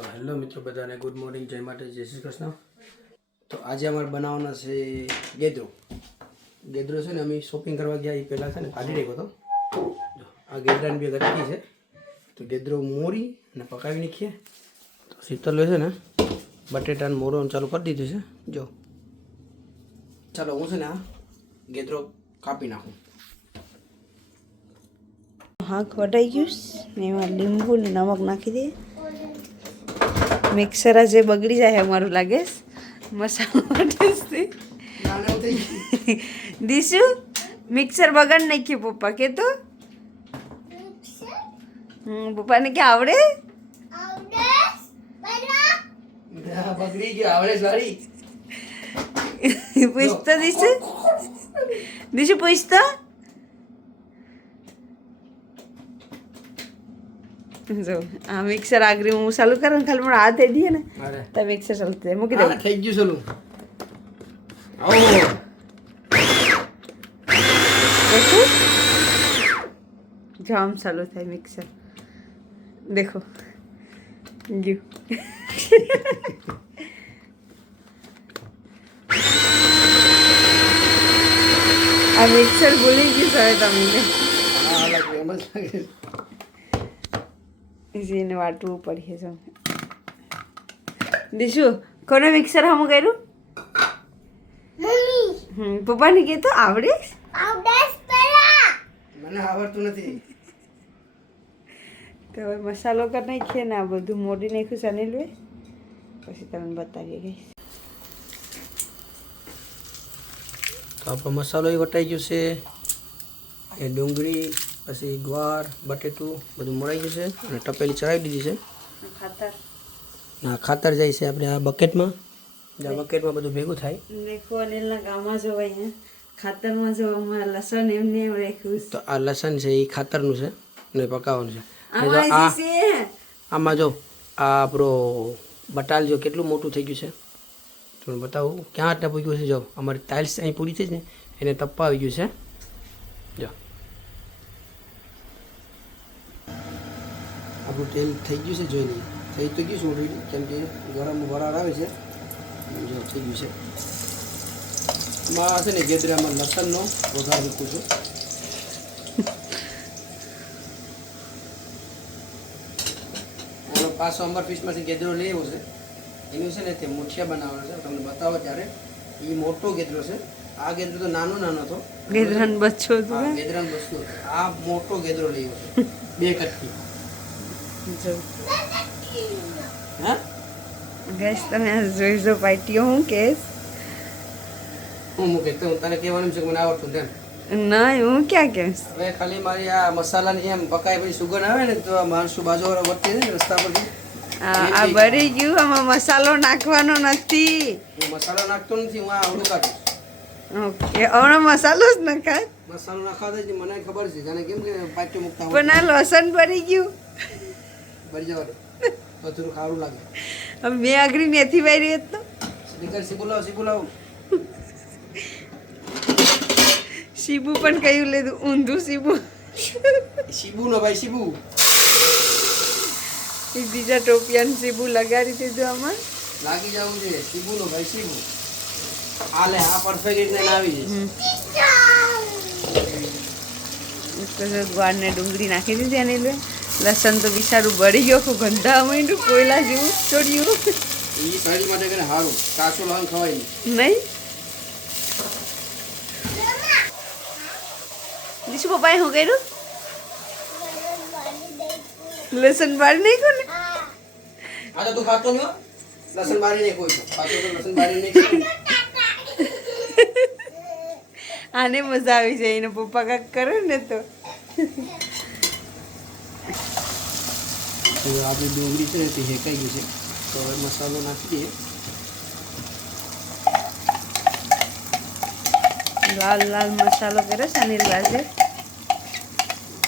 તો હેલો મિત્રો બધાને, ગુડ મોર્નિંગ, જય માટે જય શ્રી કૃષ્ણ. તો આજે અમારે બનાવવાના છે ગેદરો. ગેદરો છે ને અમે શોપિંગ કરવા ગયા એ પહેલાં છે ને, કાઢી નાખ્યો હતો. આ ગેદરાની બે ગટકી છે. તો ગેદરો મોરી અને પકાવી નાખીએ. તો શીતલ છે ને, બટેટાને મોરો ચાલુ કરી દીધું છે. જો, ચાલો હું છે ને આ ગેદરો કાપી નાખું. હાંક વટાઈ ગયું એમાં લીંબુ ને નમક નાખી દે મિક્સર આજે બગડી જાય અમારું લાગે. મસાલો દીશુ મિક્સર બગાડ નાખ્યું પપ્પા કે તો? પપ્પાને કે આવડે? બગડી ગયો આવડે સારી પૂછતો દીશુ? દીશુ પૂછતો? આ મિક્સર આગરી હું ચાલુ ને ખાલી મારો હાથ થઈ દઈએ ને તો મિક્સર ચાલુ થઈ મૂકી દઉં. થઈ ગયું ચાલુ જામ ચાલુ થાય મિક્સર દેખો. ગયું. આ મિક્સર ભૂલી ગયું સાહેબ તમને. હા લાગે એમ લાગે જેને વાટવું પડીએ જો. દીશુ કોને મિક્સર હમ કર્યું? હમ પપ્પાને કીધું આવડે? મને આવડતું નથી. તો હવે મસાલો કરી નાખીએ ને આ બધું મોડી નાખ્યું સનેલું પછી તમને બતાવીએ ગઈ તો આપણો મસાલો એ વટાઈ ગયો છે. એ ડુંગળી પછી ગ્વાર બટેટું બધું મળાઈ ગયું છે અને ટપેલી ચડાવી દીધી છે. ખાતર? આ ખાતર જાય છે આપણે આ બકેટમાં. આ બકેટમાં બધું ભેગું થાય. અનિલના ગામમાં ખાતરમાં જો અમારે લસણ એમને એમ રાખ્યું. તો આ લસણ છે એ ખાતરનું છે ને પકાવવાનું છે. આમાં આ જે છે. આમાં જો આ આપણો બટાલ જો કેટલું મોટું થઈ ગયું છે. તમને બતાવું ક્યાં આટલા પૂગ્યું છે જો? અમારી ટાઇલ્સ અહીં પૂરી થઈ છે ને એને તપાવી ગયું છે. જો. આપણું તેલ થઈ ગયું છે જોઈ લઈએ. થઈ તો ગયું છે ઓલરેડી કેમ કે ગરમ વરાળ આવે છે. જો થઈ ગયું છે. માં છે ને ગેદરામાં લસણનો વઘાર મૂકું છું. પાછો અંબર ફિશમાંથી ગેદરો લેવો છે. એનું છે ને તે મુઠિયા બનાવવાનો છે. તમને બતાવો ત્યારે. એ મોટો ગેદરો છે. આ ગેદરો તો નાનો નાનો હતો. ગેદરાન બચ્ચો હતો ગેદરાન બચ્ચો આ મોટો ગેદરો લેવો છે. બે કટકી. જો. હા? ગેસ તમે જોઈ જો પાટીઓ હું કેસ હું મૂકે તો તને કહેવાનું છે કે મને આવડતું તેમ. ના હું ક્યાં હવે ખાલી મારી આ મસાલાની જેમ પકાય પછી સુગંધ આવે ને તો માણસું બાજુ બાજુવાળા છે રસ્તા પરથી. આ ભરી ગયું આમાં મસાલો નાખવાનો નથી. હું મસાલો નાખતો નથી હું આવડું કાઢું ઓકે હમણાં મસાલો જ નખાય. મસાલો નાખવા દે મને ખબર છે. જાણે કેમ કે પાટીઓ મૂકતા પણ આ લસણ ભરી ગયું. બળી જવા દે તો થોડું ખારું લાગે. હવે મેં આગળ મેથી વારી તો. સ્પીકર સીબુ લાવો સીબુ લાવો શીબુ પણ કયું લીધું? ઊંધું શીબુ. શીબુ નો ભાઈ શીબુ. બીજા ટોપિયાનું શીબુ લગાડી દીધું આમાં. લાગી જવું છે. શીબુ નો ભાઈ શીબુ. આલે આ પરફેક્ટ રીતે આવી જશે. ગવાળ ને ડુંગળી નાખી દીધી એની લે. લસણ તો બિચારું બળી ગયો ખૂબ ગંધા માંડ્યું કોયલા જેવું છોડ્યું એ શરીર માટે કરીને સારું કાચું લસણ ખવાય નહીં. નહીં? દીશુ પપ્પાએ શું કર્યું? લસણ બાળી નહીં કોને હા તો તું ખાતો નહીં? લસણ બાળી નહીં કોઈ ખાતો તો લસણ બાળી નહીં આને મજા આવી જાય એને પપ્પા કાંક કરે ને તો. તો આપણી ડુંગળી છે ને તે હેકાઈ ગઈ છે તો હવે મસાલો નાખી દઈએ લાલ લાલ મસાલો કર્યો છે અનિલ બાજે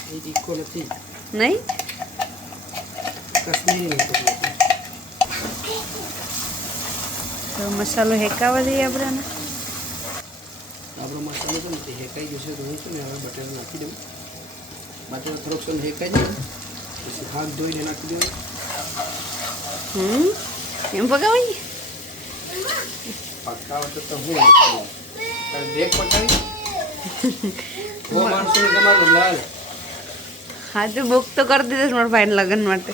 એ તીખો નથી નહીં કશ્મીરી નથી તો મસાલો હેકાવા દઈએ આપણે આને. આપણો મસાલો છે ને તે હેકાઈ ગયો છે તો હું છે ને હવે બટેર નાખી દઉં બટેર થોડોક સમય હેકાઈ જાય પછી હાથ ધોઈને નાખી દઉં હમ? એમ પકાવાય પકાવતો તો હું દેખ પકાવી? હા તો બુક તો કરી દીધો મારા લગ્ન માટે.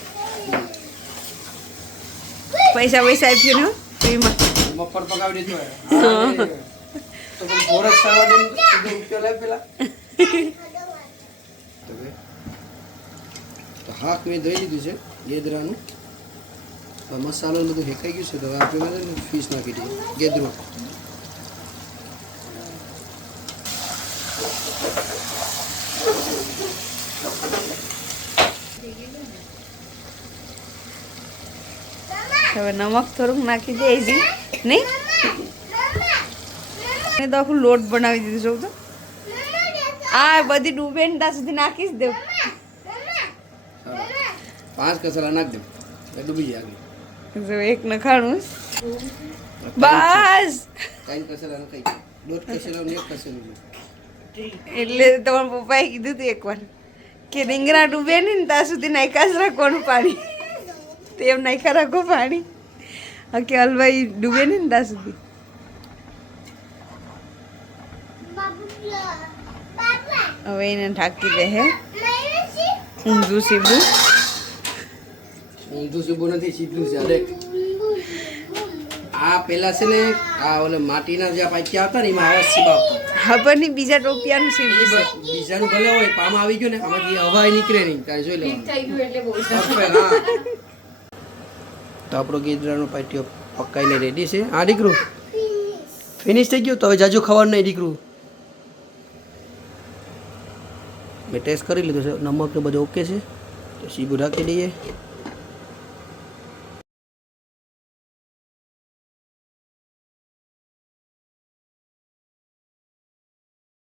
પૈસા પૈસા આપ્યું ને ફ્રીમાં. પકાવી દીધું તો સારવાર પેલા તો કે, તો હાક મેં ધોઈ દીધું છે, ગેદરાનું. મસાલો બધું હેકાઈ ગયું છે, તો આપણે ફીસ નાખી દઈએ, ગેદરું. હવે નમક થોડુંક નાખી દે એજી નહીં? મેં તો આખું લોટ બનાવી દીધું છું તો. આ બધી ડૂબે ત્યાં સુધી નાખી જ દેવ પાંચ કસરા નાખ દે. એટલે ડૂબી જાય આગળ. જો એક નખાણું બસ. ત્રણ કસરા નખાઈ દોઢ કસરા ને એક કસરું એટલે તમારા પપ્પાએ કીધું હતું એકવાર કે રીંગણા ડૂબે નહીં ને ત્યાં સુધી નાખ્યા જ રાખવાનું પાણી. તેમ નાખ્યા રાખો પાણી. કે હલવાઈ ડૂબે નહીં ને ત્યાં સુધી. હવે એને ઢાંકી દે હે. ઊંધું સીબું ઊંધું સીધું નથી સીધું છે. અરે આ પેલા છે ને આ ઓલે માટીના જે પાટિયા હતા ને એમાં આવા સીબા ખબર નહીં બીજા ટોપિયાનું સીબું છે બીજાનું ભલે હોય પામ આવી ગયું ને આમાંથી હવા નીકળે નહીં તારે જોઈ લેવાનું. તો આપણો ગીદરાનો પાટિયો પકાઈને રેડી છે. હા દીકરું? ફિનિશ થઈ ગયું? તો હવે જાજુ ખાવાનું નહીં દીકરું. મેં ટેસ્ટ કરી લીધું છે. નમક ને બધું ઓકે છે. તો સીબું રાખી દઈએ.